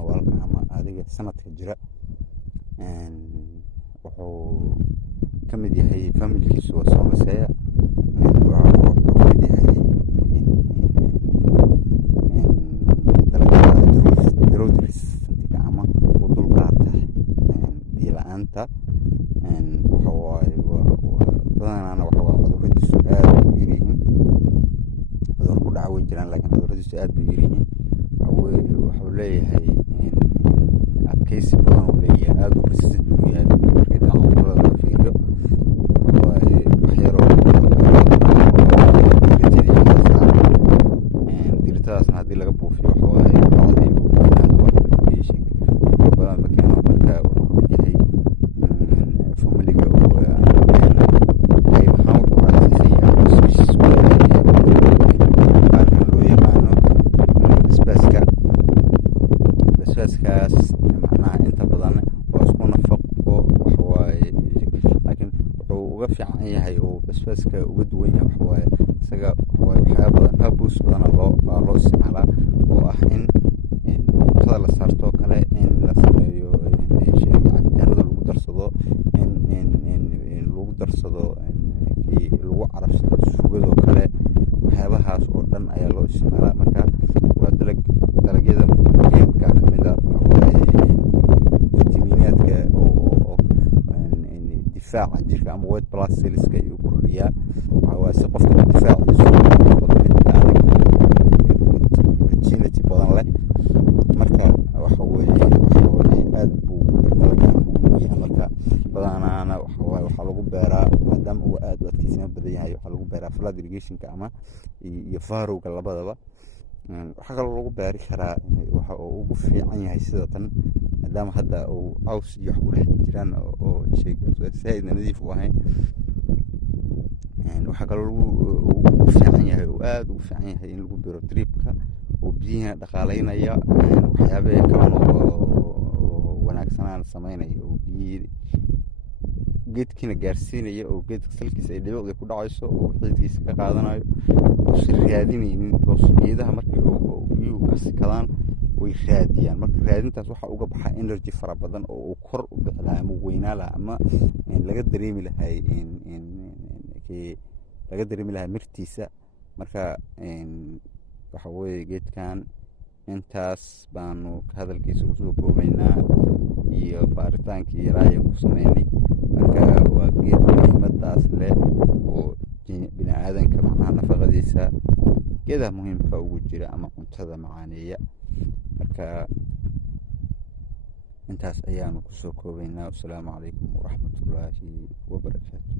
walka ama adiga sanadka jira wuxuu ka mid yahay familkiisu waa soo maseeya wuxuu ka mid yahay dalagyada drought resistant ama u dulqaata biyo la-aanta waxa waaye badanaana waxa waa cuduradiisu aad bay u yaryihiin cudur ku dhaca way jiraan laakiin cuduradiisu aad bay u yaryihiin wuxuu leeyahay adkaysi badan uu leeyahay aad u resistant u yahay markii dhinaca cudurada laga fiiriyo waaye wax yaroo diirtadaasna haddii laga buufiyo waxa waaye codadii uu weynaado wax yeeshay badan ma keeno marka wuxuu ka mid yahay familiga qayb ahaan wuxuu raacsan yahay species baalkan loo yaqaano basbaaskaas macnaha inta badan waa isku nafaqo waxa waaye laakiin wuxuu uga fiican yahay oo basbaaska uga duwan yahay waxa waaye isaga waxa waaye waxyaaba badan purpose badana loo isticmaalaa oo ah in cuntada la saarto kale in la sameeyo cabitaanada lagu darsado in lagu darsado lagu carabsado suugadoo kale waxyaabahaas oo dhan ayaa loo isticmaalaa marka waa dalagyada muhiimka ka mid a fitamiinaadka oo difaaca jirka ama white blood cellska ayuu kordhiyaa waa si qofka difaaciisu noqdo mid adag virginity badan leh marka waxa weeye aad buu dalagan ugu yahay marka badanaana waxaa lagu beeraa maadaama uu aad u adkaysimo badan yahay waxaa lagu beeraa flood irrigationka ama iyo farowga labadaba waxaa kaloo lagu beeri karaa waxa uu ugu fiican yahay sida tan maadaama hadda uu caws iyo wax ku dhex jiraan oo saaidna nadiif u ahayn waxaa kaloo ugu fiican yahay oo aad ugu fiican yahay in lagu beero dripka oo biyaha dhaqaaleynaya waxyaabaha kalan oo wanaagsanaan sameynaya oo biyihii geedkiina gaarsiinaya oo geedka salkiisa ay dhibicda ku dhacayso oo xididkiisa ka qaadanayo uusan raadinaynin hoos geedaha markii biyuhu ka sikadaan way raadiyaan marka raadintaas waxaa uga baxa energy fara badan oo uu kor u bixi lahaa ama weynaa lahaa ama laga dareemi lahaa mirtiisa marka waxa weeye geedkan intaas baanu hadalkiisa usoo koobaynaa iyo baaritaankii yaraayan ku sameynay marka waa geed muhiimadaas leh oo bini aadanka macnaha nafaqadiisa geedaha muhiimka ugu jira ama cuntada macaaneeya marka intaas ayaanu kusoo koobaynaa. Wasalaamu calaykum waraxmatullaahi wabarakaatu.